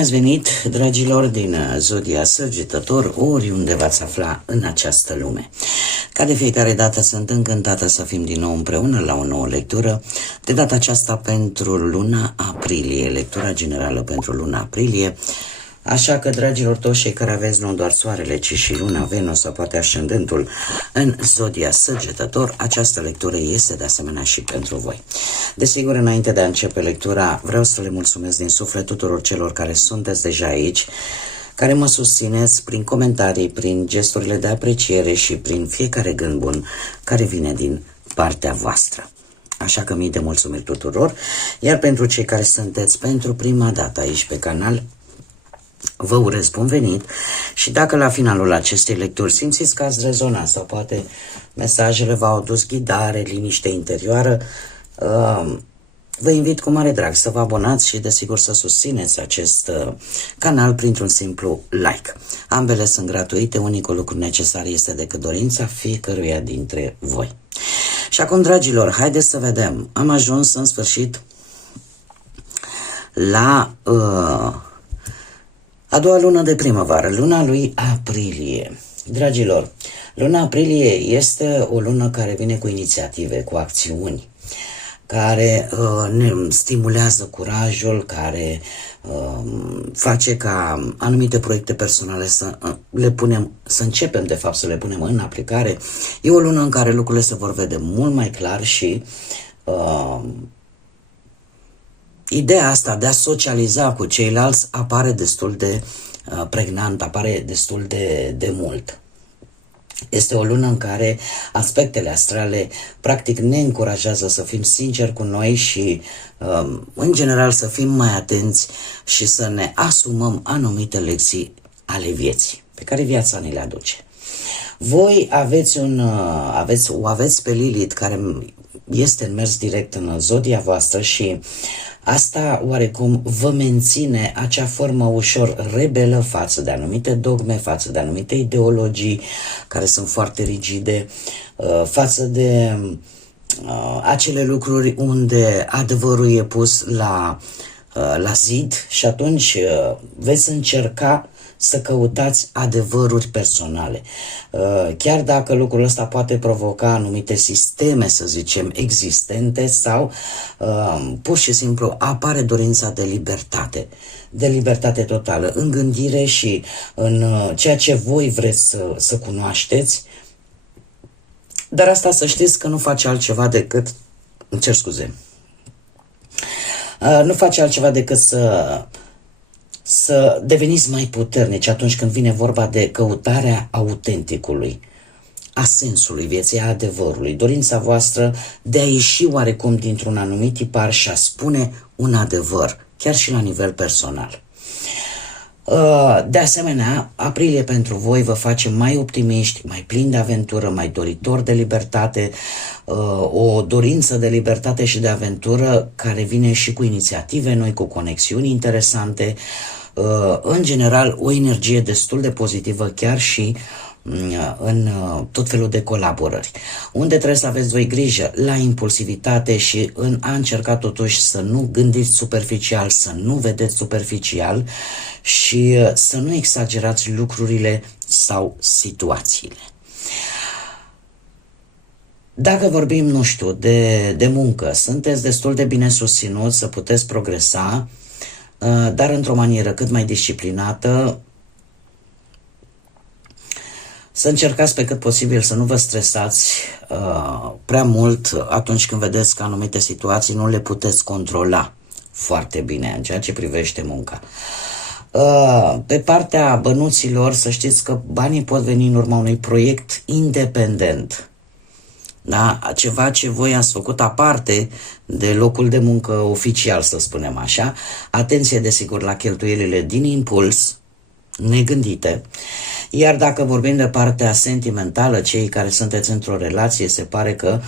ați venit, dragilor din Zodia Săgetător, oriunde v-ați afla în această lume. Ca de fiecare dată sunt încântată să fim din nou împreună la o nouă lectură, de data aceasta pentru luna aprilie, lectura generală pentru luna aprilie. Așa că, dragilor, toți cei care aveți nu doar soarele, ci și luna, Venus sau poate ascendentul în Zodia Săgetător, această lectură este de asemenea și pentru voi. Desigur, înainte de a începe lectura, vreau să le mulțumesc din suflet tuturor celor care sunteți deja aici, care mă susțineți prin comentarii, prin gesturile de apreciere și prin fiecare gând bun care vine din partea voastră. Așa că mii de mulțumiri tuturor, iar pentru cei care sunteți pentru prima dată aici pe canal, vă urez bun venit și dacă la finalul acestei lecturi simțiți că ați rezonat sau poate mesajele v-au adus ghidare, liniște interioară, vă invit cu mare drag să vă abonați și desigur să susțineți acest canal printr-un simplu like. Ambele sunt gratuite, unicul lucru necesar este decât dorința fiecăruia dintre voi. Și acum, dragilor, haideți să vedem. Am ajuns în sfârșit la a doua lună de primăvară, luna lui aprilie. Dragilor, luna aprilie este o lună care vine cu inițiative, cu acțiuni, care ne stimulează curajul, care face ca anumite proiecte personale să începem de fapt să le punem în aplicare. E o lună în care lucrurile se vor vede mult mai clar și ideea asta de a socializa cu ceilalți apare destul de pregnant, apare destul de mult. Este o lună în care aspectele astrale practic ne încurajează să fim sinceri cu noi și în general să fim mai atenți și să ne asumăm anumite lecții ale vieții pe care viața ne le aduce. Voi aveți pe Lilith care este în mers direct în zodia voastră și asta oarecum vă menține acea formă ușor rebelă față de anumite dogme, față de anumite ideologii care sunt foarte rigide, față de acele lucruri unde adevărul e pus la zid și atunci veți încerca să căutați adevăruri personale. Chiar dacă lucrul ăsta poate provoca anumite sisteme, să zicem, existente sau pur și simplu apare dorința de libertate totală în gândire și în ceea ce voi vreți să cunoașteți, dar asta să știți că nu face altceva decât, îmi cer scuze, nu face altceva decât să deveniți mai puternici atunci când vine vorba de căutarea autenticului, a sensului vieții, a adevărului, dorința voastră de a ieși oarecum dintr-un anumit tipar și a spune un adevăr, chiar și la nivel personal. De asemenea, aprilie pentru voi vă face mai optimiști, mai plini de aventură, mai doritori de libertate, o dorință de libertate și de aventură care vine și cu inițiative noi, cu conexiuni interesante, în general o energie destul de pozitivă chiar și în tot felul de colaborări. Unde trebuie să aveți voi grijă? La impulsivitate și în a încerca totuși să nu gândiți superficial, să nu vedeți superficial și să nu exagerați lucrurile sau situațiile. Dacă vorbim, nu știu, de muncă, sunteți destul de bine susținuți să puteți progresa, dar într-o manieră cât mai disciplinată. Să încercați pe cât posibil să nu vă stresați prea mult atunci când vedeți că anumite situații nu le puteți controla foarte bine în ceea ce privește munca. Pe partea bănuților, să știți că banii pot veni în urma unui proiect independent. Da? Ceva ce voi ați făcut aparte de locul de muncă oficial, să spunem așa. Atenție, desigur, la cheltuielile din impuls, negândite. Iar dacă vorbim de partea sentimentală, cei care sunteți într-o relație, se pare că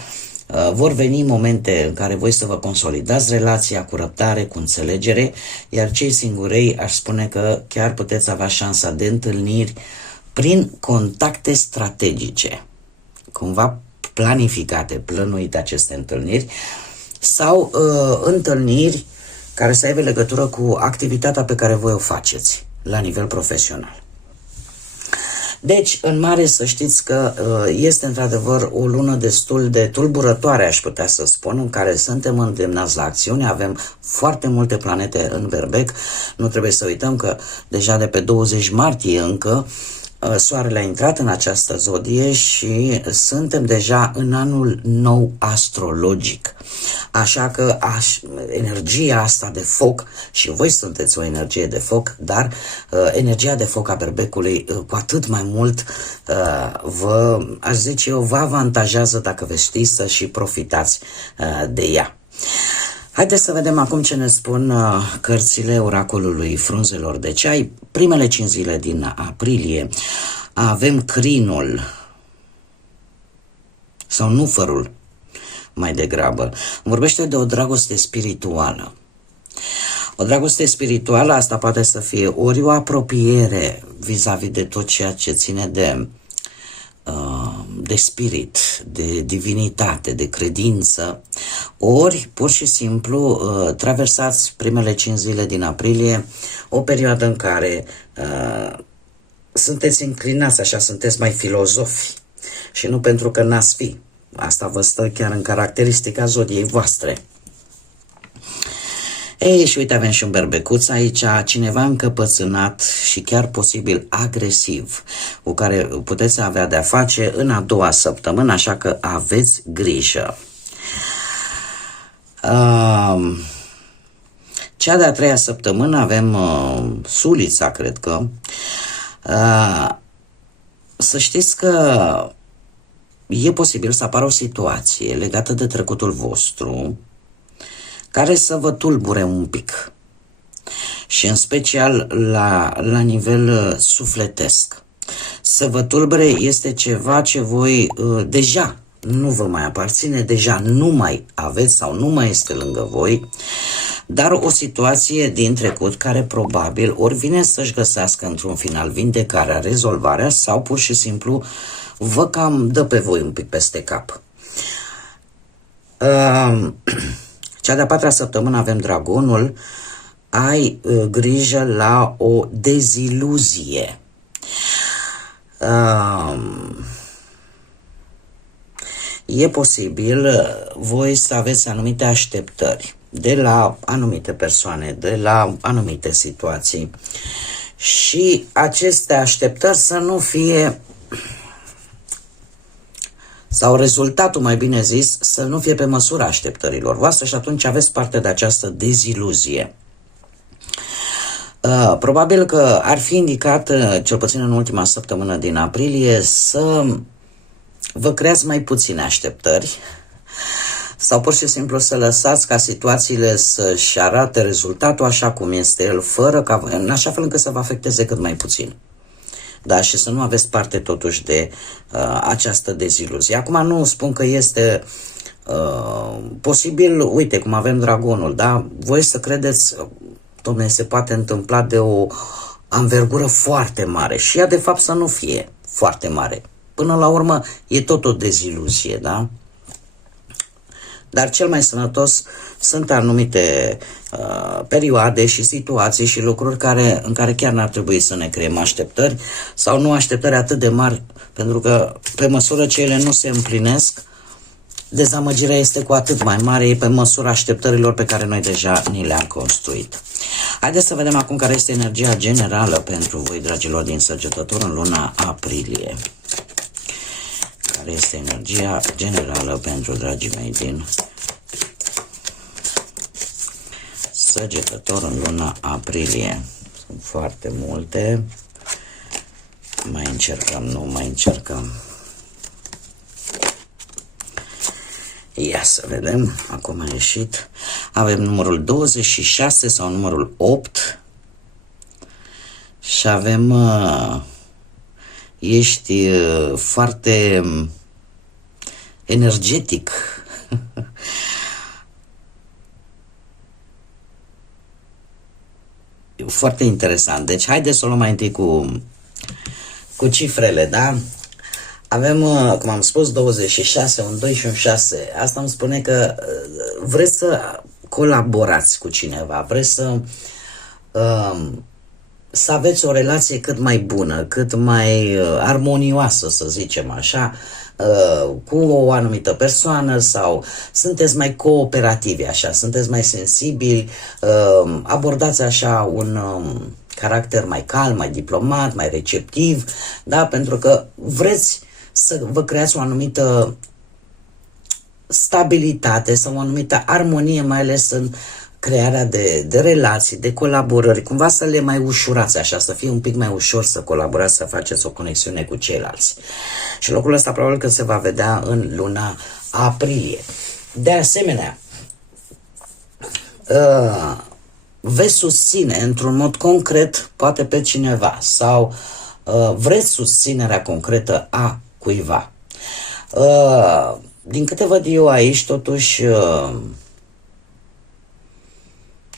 vor veni momente în care voi să vă consolidați relația cu răbdare, cu înțelegere, iar cei singurei aș spune că chiar puteți avea șansa de întâlniri prin contacte strategice, cumva planificate, plănuite aceste întâlniri, sau întâlniri care să aibă legătură cu activitatea pe care voi o faceți la nivel profesional. Deci, în mare, să știți că este într-adevăr o lună destul de tulburătoare, aș putea să spun, în care suntem îndemnați la acțiune, avem foarte multe planete în berbec. Nu trebuie să uităm că deja de pe 20 martie încă Soarele a intrat în această zodie și suntem deja în anul nou astrologic. Așa că energia asta de foc, și voi sunteți o energie de foc, dar energia de foc a berbecului cu atât mai mult aș zice eu, vă avantajează dacă veți ști să și profitați de ea. Haideți să vedem acum ce ne spun cărțile oracolului frunzelor de ceai. Primele 5 zile din aprilie avem crinul sau nufărul, mai degrabă. Vorbește de o dragoste spirituală. O dragoste spirituală, asta poate să fie ori o apropiere vis-a-vis de tot ceea ce ține de spirit, de divinitate, de credință, ori pur și simplu traversați primele 5 zile din aprilie, o perioadă în care sunteți înclinați, așa, sunteți mai filozofi și nu pentru că n-ați fi. Asta vă stă chiar în caracteristica zodiei voastre. Ei, și uite, avem și un berbecuț aici, cineva încăpățânat și chiar posibil agresiv, cu care puteți avea de-a face în a doua săptămână, așa că aveți grijă. Cea de-a treia săptămână avem sulița, cred că. Să știți că e posibil să apară o situație legată de trecutul vostru care să vă tulbure un pic și în special la nivel sufletesc. Să vă tulbure este ceva ce voi deja nu vă mai aparține, deja nu mai aveți sau nu mai este lângă voi, dar o situație din trecut care probabil ori vine să-și găsească într-un final vindecarea, rezolvarea sau pur și simplu vă cam dă pe voi un pic peste cap. Cea de-a patra săptămână avem dragonul. Ai grijă la o deziluzie. E posibil voi să aveți anumite așteptări de la anumite persoane, de la anumite situații și aceste așteptări să nu fie, sau rezultatul, mai bine zis, să nu fie pe măsura așteptărilor voastre și atunci aveți parte de această deziluzie. Probabil că ar fi indicat, cel puțin în ultima săptămână din aprilie, să vă creați mai puține așteptări sau pur și simplu să lăsați ca situațiile să-și arate rezultatul așa cum este el, în așa fel încât să vă afecteze cât mai puțin. Da, și să nu aveți parte totuși de această deziluzie. Acum nu spun că este posibil, uite cum avem dragonul, da? Voi să credeți, dom'le, se poate întâmpla de o anvergură foarte mare și ea de fapt să nu fie foarte mare. Până la urmă e tot o deziluzie, da? Dar cel mai sănătos sunt anumite perioade și situații și lucruri în care chiar n-ar trebui să ne creăm așteptări sau nu așteptări atât de mari, pentru că pe măsură ce ele nu se împlinesc, dezamăgirea este cu atât mai mare, e pe măsura așteptărilor pe care noi deja ni le-am construit. Haideți să vedem acum care este energia generală pentru voi, dragilor din Săgetător, în luna aprilie. Care este energia generală pentru dragii mei din Săgetător în luna aprilie? Sunt foarte multe. Mai încercăm. Ia să vedem, acum a ieșit. Avem numărul 26 sau numărul 8 și avem ești foarte energetic. Foarte interesant. Deci haideți să o luăm mai întâi cu cifrele, da? Avem, cum am spus, 26, un 2 și un 6. Asta îmi spune că vreți să colaborați cu cineva, vreți să aveți o relație cât mai bună, cât mai armonioasă, să zicem așa, cu o anumită persoană, sau sunteți mai cooperativi așa, sunteți mai sensibili, abordați așa un caracter mai calm, mai diplomat, mai receptiv, da? Pentru că vreți să vă creați o anumită stabilitate sau o anumită armonie, mai ales în crearea de relații, de colaborări, cumva să le mai ușurați așa, să fie un pic mai ușor să colaborați, să faceți o conexiune cu ceilalți. Și lucrul ăsta probabil că se va vedea în luna aprilie. De asemenea, veți susține într-un mod concret poate pe cineva sau vreți susținerea concretă a cuiva. Din câte văd eu aici, totuși,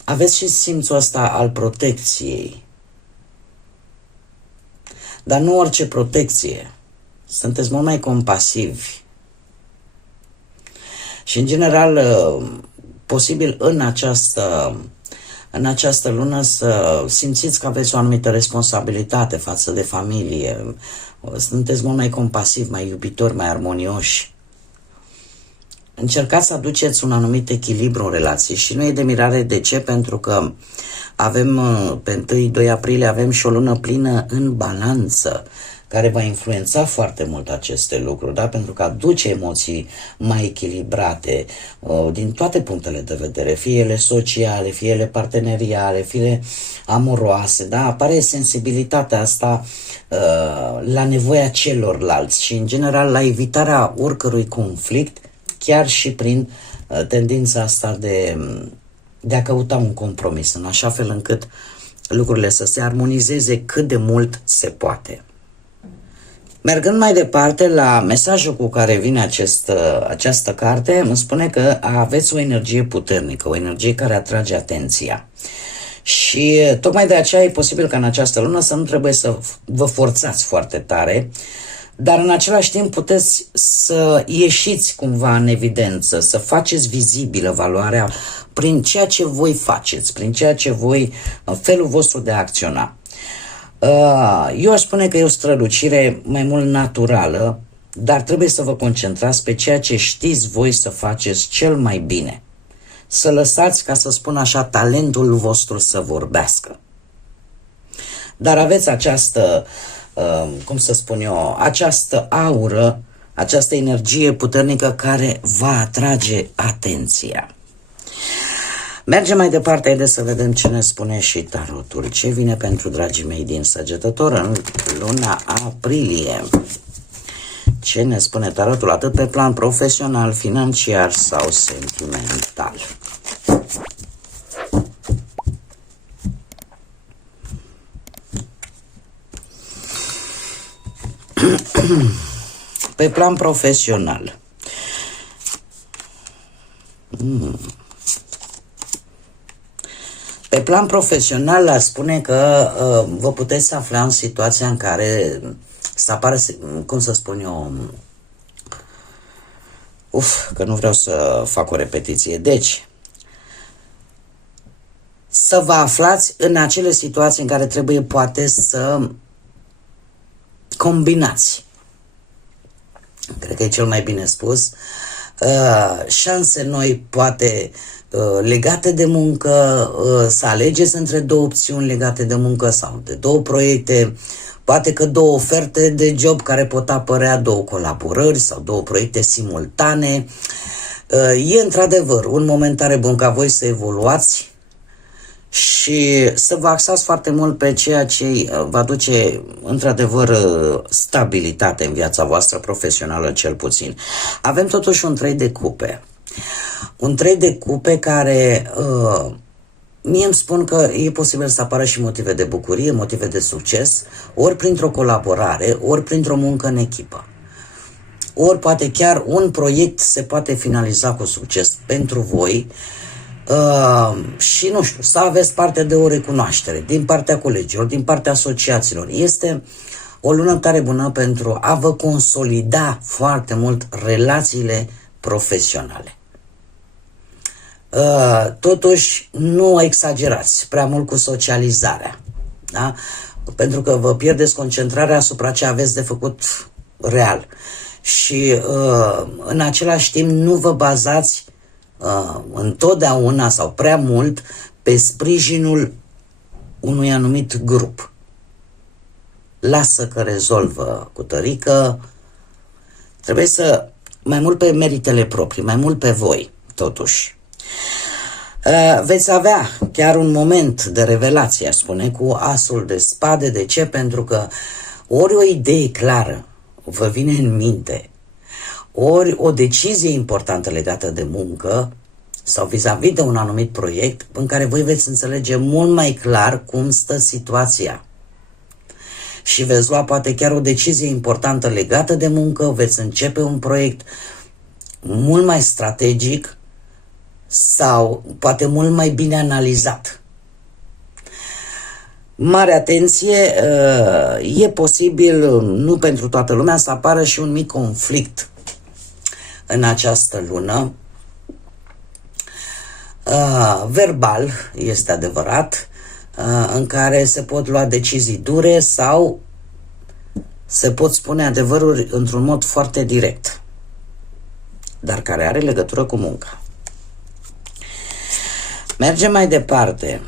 aveți și simțul ăsta al protecției. Dar nu orice protecție. Sunteți mult mai compasivi. Și, în general, posibil în această lună să simțiți că aveți o anumită responsabilitate față de familie. Sunteți mult mai compasivi, mai iubitori, mai armonioși. Încercați să aduceți un anumit echilibru în relație și nu e de mirare. De ce? Pentru că avem pe 1-2 aprilie avem și o lună plină în balanță, care va influența foarte mult aceste lucruri, da? Pentru că aduce emoții mai echilibrate din toate punctele de vedere, fie ele sociale, fie ele parteneriale, fie ele amoroase, da? Apare sensibilitatea asta la nevoia celorlalți și, în general, la evitarea oricărui conflict, chiar și prin tendința asta de a căuta un compromis, în așa fel încât lucrurile să se armonizeze cât de mult se poate. Mergând mai departe la mesajul cu care vine această carte, îmi spune că aveți o energie puternică, o energie care atrage atenția. Și tocmai de aceea e posibil ca în această lună să nu trebuie să vă forțați foarte tare, dar în același timp puteți să ieșiți cumva în evidență, să faceți vizibilă valoarea prin ceea ce voi faceți, prin ceea ce voi, felul vostru de a acționa. Eu aș spune că e o strălucire mai mult naturală, dar trebuie să vă concentrați pe ceea ce știți voi să faceți cel mai bine. Să lăsați, ca să spun așa, talentul vostru să vorbească. Dar aveți această, cum să spun eu, această aură, această energie puternică care va atrage atenția. Mergem mai departe, haideți să vedem ce ne spune și tarotul. Ce vine pentru dragii mei din Săgetător în luna aprilie? Ce ne spune tarotul, atât pe plan profesional, financiar sau sentimental? Pe plan profesional. Pe plan profesional, aș spune că vă puteți afla în situația în care să apară, cum să spun eu, că nu vreau să fac o repetiție. Deci, să vă aflați în acele situații în care trebuie poate să combinați. Cred că e cel mai bine spus. Șanse noi, poate legate de muncă, să alegeți între două opțiuni legate de muncă sau de două proiecte, poate că două oferte de job care pot apărea, două colaborări sau două proiecte simultane. E într-adevăr un moment tare bun ca voi să evoluați și să vă axați foarte mult pe ceea ce va aduce într-adevăr stabilitate în viața voastră profesională, cel puțin. Avem totuși un 3 de cupe. Un 3 de cupe care mie îmi spun că e posibil să apară și motive de bucurie, motive de succes, ori printr-o colaborare, ori printr-o muncă în echipă. Ori poate chiar un proiect se poate finaliza cu succes pentru voi și nu știu, să aveți parte de o recunoaștere din partea colegilor, din partea asociațiilor. Este o lună tare bună pentru a vă consolida foarte mult relațiile profesionale. totuși nu exagerați prea mult cu socializarea, da? Pentru că vă pierdeți concentrarea asupra ce aveți de făcut real și în același timp nu vă bazați întotdeauna sau prea mult pe sprijinul unui anumit grup. Lasă că rezolvă cu tărică, trebuie să, mai mult pe meritele proprii, mai mult pe voi, totuși. Veți avea chiar un moment de revelație, aș spune, cu asul de spade. De ce? Pentru că ori o idee clară vă vine în minte, ori o decizie importantă legată de muncă sau vis-a-vis de un anumit proiect în care voi veți înțelege mult mai clar cum stă situația. Și veți lua poate chiar o decizie importantă legată de muncă, veți începe un proiect mult mai strategic sau poate mult mai bine analizat. Mare atenție, e posibil, nu pentru toată lumea, să apară și un mic conflict în această lună. Verbal, este adevărat, în care se pot lua decizii dure sau se pot spune adevăruri într-un mod foarte direct, dar care are legătură cu munca. Mergem mai departe.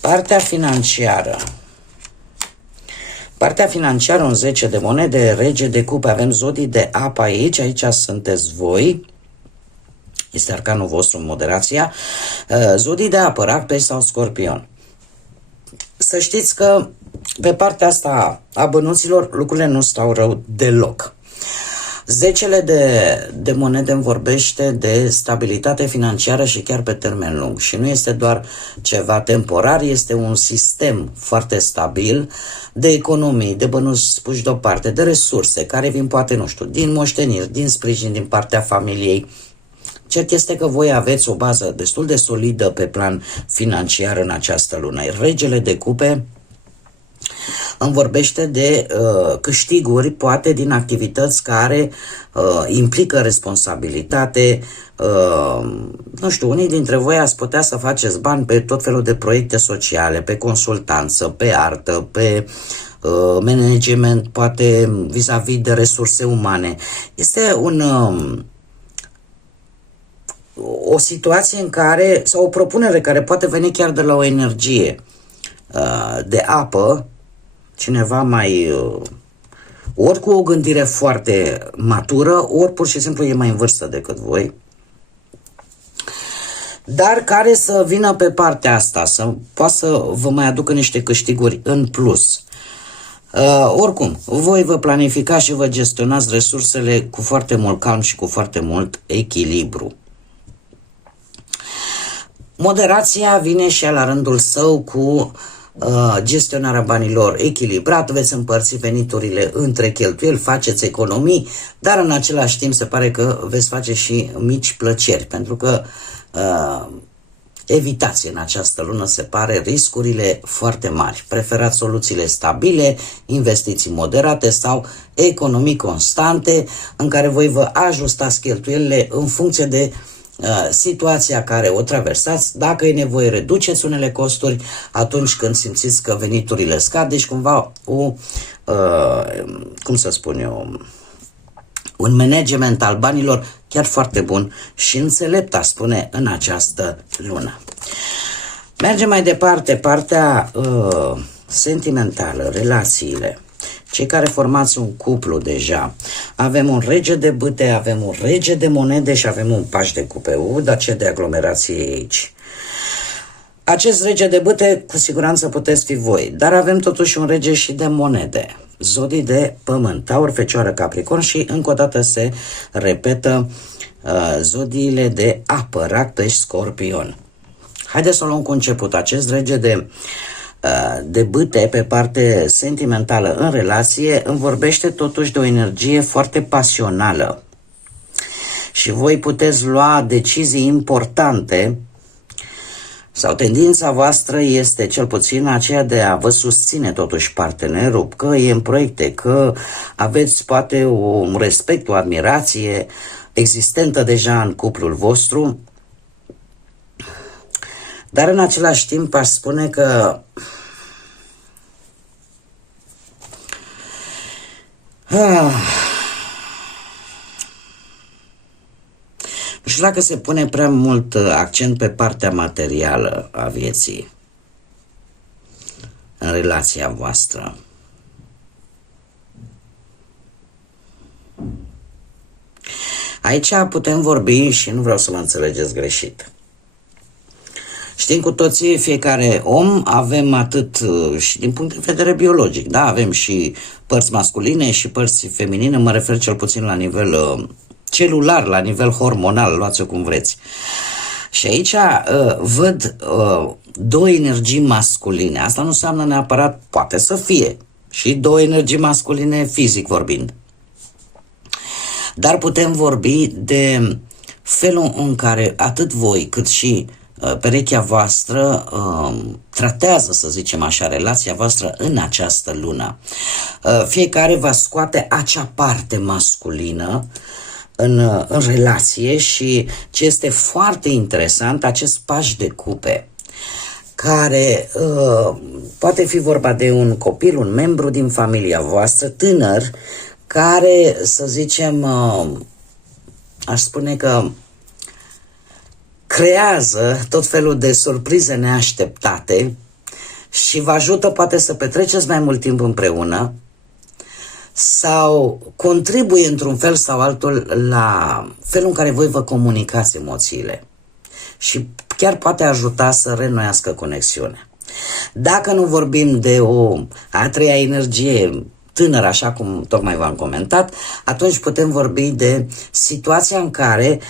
Partea financiară. Partea financiară, un 10 de monede, rege de cupe, avem zodii de apă aici sunteți voi, este arcanul vostru în moderația, zodii de apă, rac, pești sau scorpion. Să știți că pe partea asta a bănuților lucrurile nu stau rău deloc. Zecele de monede îmi vorbește de stabilitate financiară și chiar pe termen lung. Și nu este doar ceva temporar, este un sistem foarte stabil de economii, de bănuți puși deoparte, de resurse care vin poate, nu știu, din moșteniri, din sprijin din partea familiei. Cert este că voi aveți o bază destul de solidă pe plan financiar în această lună. Regele de cupe îmi vorbește de câștiguri, poate din activități care implică responsabilitate. Nu știu, unii dintre voi ați putea să faceți bani pe tot felul de proiecte sociale, pe consultanță, pe artă, pe management, poate vis-a-vis de resurse umane. Este o situație în care, sau o propunere care poate veni chiar de la o energie de apă, cineva mai ori cu o gândire foarte matură, ori pur și simplu e mai în vârstă decât voi, dar care să vină pe partea asta, să poată să vă mai aducă niște câștiguri în plus. Oricum, voi vă planificați și vă gestionați resursele cu foarte mult calm și cu foarte mult echilibru. Moderația vine și ea la rândul său cu gestionarea banilor echilibrat, veți împărți veniturile între cheltuieli, faceți economii, dar în același timp se pare că veți face și mici plăceri, pentru că evitați în această lună, se pare, riscurile foarte mari. Preferați soluțiile stabile, investiții moderate sau economii constante în care voi vă ajustați cheltuielile în funcție de situația care o traversați. Dacă e nevoie, reduceți unele costuri atunci când simțiți că veniturile scad, deci cumva cum să spun eu, un management al banilor chiar foarte bun și înțelept, aș spune, în această lună. Mergem mai departe, partea sentimentală, relațiile. Cei care formați un cuplu deja, avem un rege de bâte, avem un rege de monede și avem un paș de cupe. Dar ce de aglomerație e aici? Acest rege de bâte, cu siguranță puteți fi voi, dar avem totuși un rege și de monede. Zodii de pământ, Taur, Fecioară, Capricorn și încă o dată se repetă zodiile de apă, Rac, Pești, Scorpion. Haideți să o luăm cu început. Acest rege de bâte pe parte sentimentală în relație îmi vorbește totuși de o energie foarte pasională și voi puteți lua decizii importante sau tendința voastră este cel puțin aceea de a vă susține totuși partenerul, că e în proiecte, că aveți poate un respect, o admirație existentă deja în cuplul vostru, dar în același timp aș spune că nu știu dacă se pune prea mult accent pe partea materială a vieții în relația voastră. Aici putem vorbi și nu vreau să mă înțelegeți greșit. Știm cu toții, fiecare om avem atât și din punct de vedere biologic, da? Avem și părți masculine și părți feminine, mă refer cel puțin la nivel celular, la nivel hormonal, luați-o cum vreți. Și aici văd două energii masculine. Asta nu înseamnă neapărat, poate să fie, și două energii masculine fizic vorbind. Dar putem vorbi de felul în care atât voi cât și perechea voastră tratează, să zicem așa, relația voastră în această lună. Fiecare va scoate acea parte masculină în relație și ce este foarte interesant, acest paș de cupe, care poate fi vorba de un copil, un membru din familia voastră, tânăr, care, să zicem, aș spune că creează tot felul de surprize neașteptate și vă ajută poate să petreceți mai mult timp împreună sau contribuie într-un fel sau altul la felul în care voi vă comunicați emoțiile și chiar poate ajuta să reînnoiască conexiunea. Dacă nu vorbim de o a treia energie tânără, așa cum tocmai v-am comentat, atunci putem vorbi de situația în care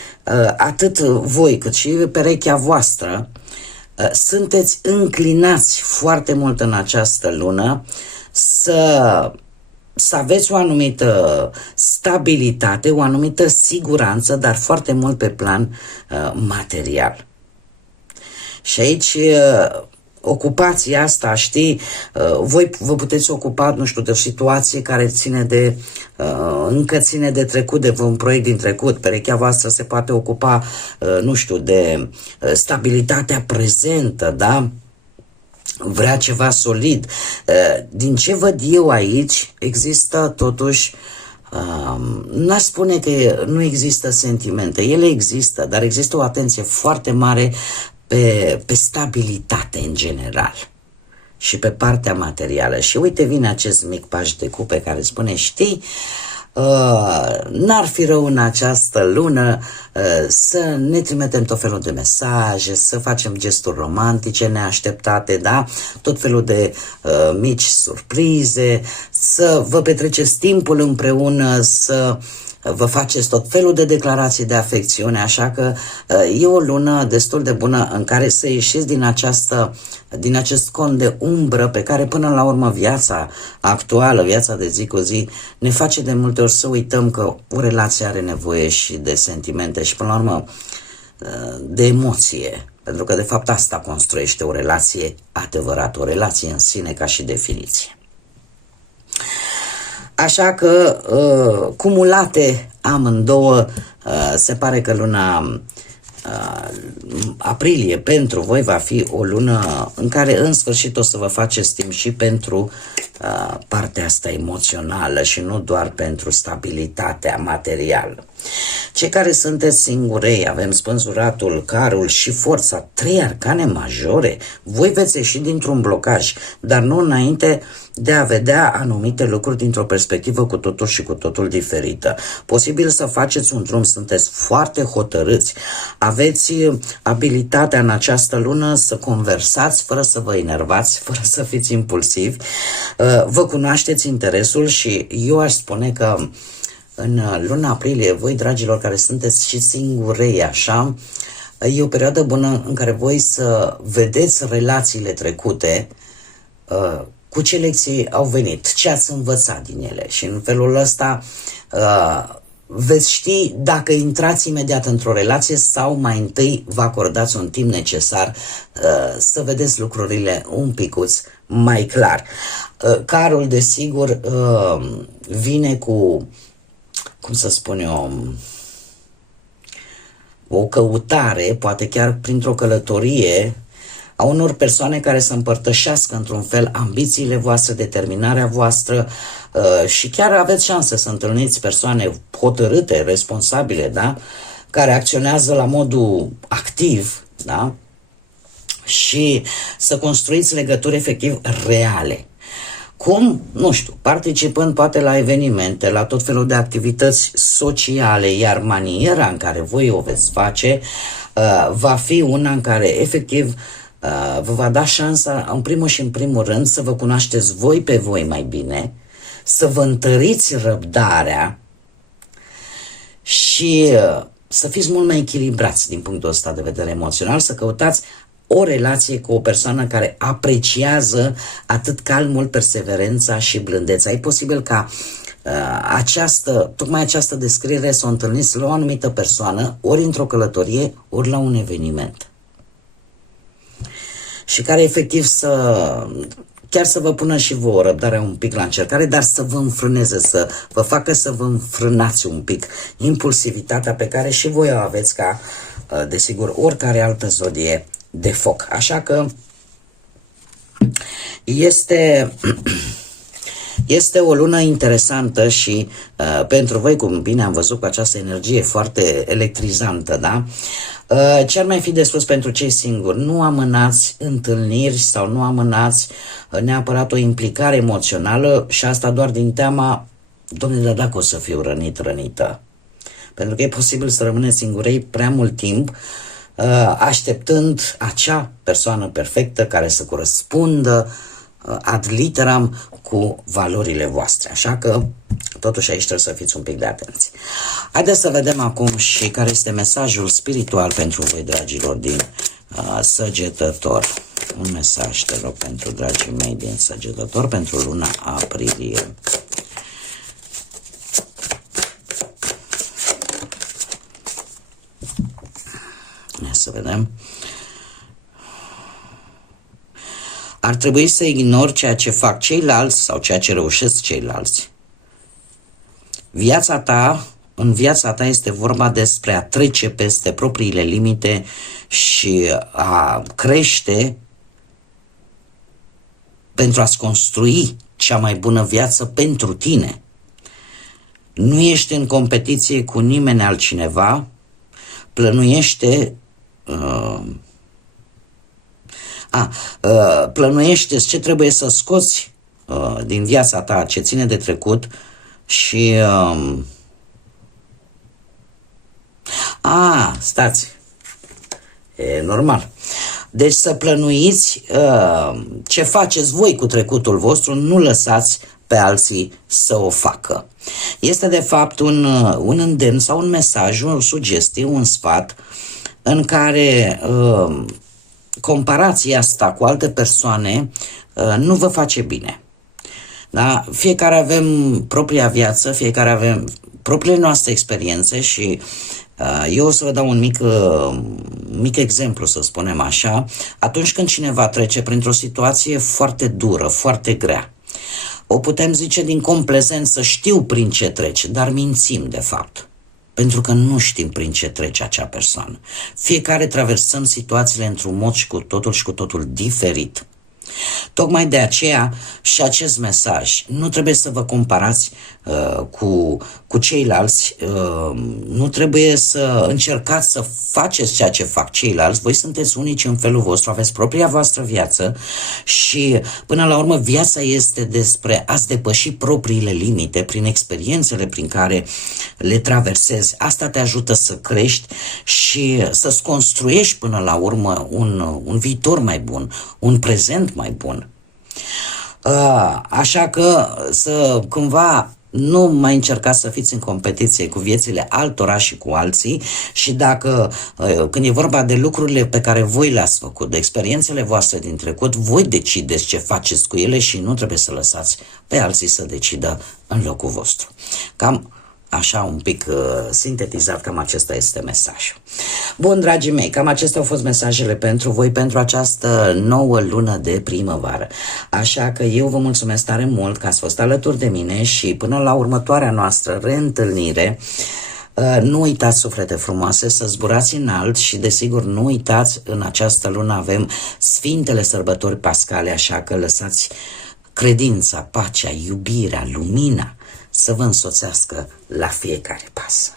atât voi cât și perechea voastră sunteți înclinați foarte mult în această lună să aveți o anumită stabilitate, o anumită siguranță, dar foarte mult pe plan material. Și aici ocupația asta, știi, voi vă puteți ocupa, nu știu, de o situație care ține de, încă ține de trecut, de un proiect din trecut. Perechea voastră se poate ocupa, nu știu, de stabilitatea prezentă, da? Vrea ceva solid. Din ce văd eu aici, există totuși, n-aș spune că nu există sentimente, ele există, dar există o atenție foarte mare pe stabilitate în general și pe partea materială. Și uite, vine acest mic paș de cupe care spune, știi, n-ar fi rău în această lună să ne trimitem tot felul de mesaje, să facem gesturi romantice neașteptate, da? Tot felul de mici surprize, să vă petreceți timpul împreună, să vă faceți tot felul de declarații de afecțiune, așa că e o lună destul de bună în care să ieșiți din acest cont de umbră pe care până la urmă viața actuală, viața de zi cu zi, ne face de multe ori să uităm că o relație are nevoie și de sentimente și până la urmă de emoție, pentru că de fapt asta construiește o relație adevărată, o relație în sine ca și definiție. Așa că, cumulate amândouă, se pare că luna aprilie pentru voi va fi o lună în care în sfârșit o să vă faceți timp și pentru partea asta emoțională și nu doar pentru stabilitatea materială. Cei care sunteți singurei, avem spânzuratul, carul și forța, trei arcane majore, voi veți ieși dintr-un blocaj, dar nu înainte de a vedea anumite lucruri dintr-o perspectivă cu totul și cu totul diferită. Posibil să faceți un drum, sunteți foarte hotărâți, aveți abilitatea în această lună să conversați fără să vă enervați, fără să fiți impulsivi, vă cunoașteți interesul și eu aș spune că în luna aprilie, voi, dragilor, care sunteți și singurei așa, e o perioadă bună în care voi să vedeți relațiile trecute, cu ce lecții au venit, ce ați învățat din ele și în felul ăsta veți ști dacă intrați imediat într-o relație sau mai întâi vă acordați un timp necesar să vedeți lucrurile un picuț mai clar. Carul, desigur, vine cu, cum să spun eu, o căutare, poate chiar printr-o călătorie, a unor persoane care să împărtășească într-un fel ambițiile voastre, determinarea voastră și chiar aveți șanse să întâlniți persoane hotărâte, responsabile, da? Care acționează la modul activ, da? Și să construiți legături efectiv reale. Cum? Nu știu, participând poate la evenimente, la tot felul de activități sociale, iar maniera în care voi o veți face va fi una în care efectiv vă va da șansa, în primul și în primul rând, să vă cunoașteți voi pe voi mai bine, să vă întăriți răbdarea și să fiți mult mai echilibrați din punctul ăsta de vedere emoțional, să căutați o relație cu o persoană care apreciază atât calmul, perseverența și blândețea. E posibil ca tocmai această descriere să o întâlniți la o anumită persoană, ori într-o călătorie, ori la un eveniment. Și care efectiv chiar să vă pună și vouă răbdarea un pic la încercare, dar să vă înfrâneze, să vă facă să vă înfrânați un pic impulsivitatea pe care și voi o aveți ca, desigur, oricare altă zodie de foc. Așa că este o lună interesantă și pentru voi, cum bine am văzut, cu această energie foarte electrizantă, da? Ce ar mai fi de spus pentru cei singuri? Nu amânați întâlniri sau nu amânați neapărat o implicare emoțională, și asta doar din teama, Doamne, dar dacă o să fiu rănită. Pentru că e posibil să rămâneți singurei prea mult timp, așteptând acea persoană perfectă care să corespundă ad literam cu valorile voastre. Așa că totuși aici trebuie să fiți un pic de atenți. Haideți să vedem acum și care este mesajul spiritual pentru voi, dragilor, din Săgetător. Un mesaj, te rog, pentru dragii mei din Săgetător pentru luna aprilie. Să vedem. Ar trebui să ignori ceea ce fac ceilalți sau ceea ce reușesc ceilalți. În viața ta este vorba despre a trece peste propriile limite și a crește pentru a-ți construi cea mai bună viață pentru tine. Nu ești în competiție cu nimeni altcineva, plănuiește plănuiește-ți ce trebuie să scoți din viața ta, ce ține de trecut și stați, e normal. Deci să plănuiți ce faceți voi cu trecutul vostru, nu lăsați pe alții să o facă. Este de fapt un îndemn sau un mesaj, o sugestie, un sfat în care comparația asta cu alte persoane nu vă face bine. Da? Fiecare avem propria viață, fiecare avem propriile noastre experiențe și eu o să vă dau un mic exemplu, să spunem așa. Atunci când cineva trece printr-o situație foarte dură, foarte grea, o putem zice din complezență, știu prin ce trece, dar mințim de fapt. Pentru că nu știm prin ce trece acea persoană. Fiecare traversăm situațiile într-un mod și cu totul diferit. Tocmai de aceea și acest mesaj, nu trebuie să vă comparați cu ceilalți, nu trebuie să încercați să faceți ceea ce fac ceilalți, voi sunteți unici în felul vostru, aveți propria voastră viață și până la urmă viața este despre a-ți depăși propriile limite prin experiențele prin care le traversezi. Asta te ajută să crești și să-ți construiești până la urmă un viitor mai bun, un prezent mai bun. Așa că să cumva nu mai încercați să fiți în competiție cu viețile altora și cu alții și dacă când e vorba de lucrurile pe care voi le-ați făcut, de experiențele voastre din trecut, voi decideți ce faceți cu ele și nu trebuie să lăsați pe alții să decidă în locul vostru. Cam așa un pic sintetizat, cam acesta este mesajul. Bun, dragii mei, cam acestea au fost mesajele pentru voi pentru această nouă lună de primăvară. Așa că eu vă mulțumesc tare mult că ați fost alături de mine și până la următoarea noastră reîntâlnire Nu uitați, suflete frumoase, să zburați înalt și, desigur, nu uitați, în această lună avem Sfintele Sărbători Pascale, așa că lăsați credința, pacea, iubirea, lumina să vă însoțească la fiecare pas.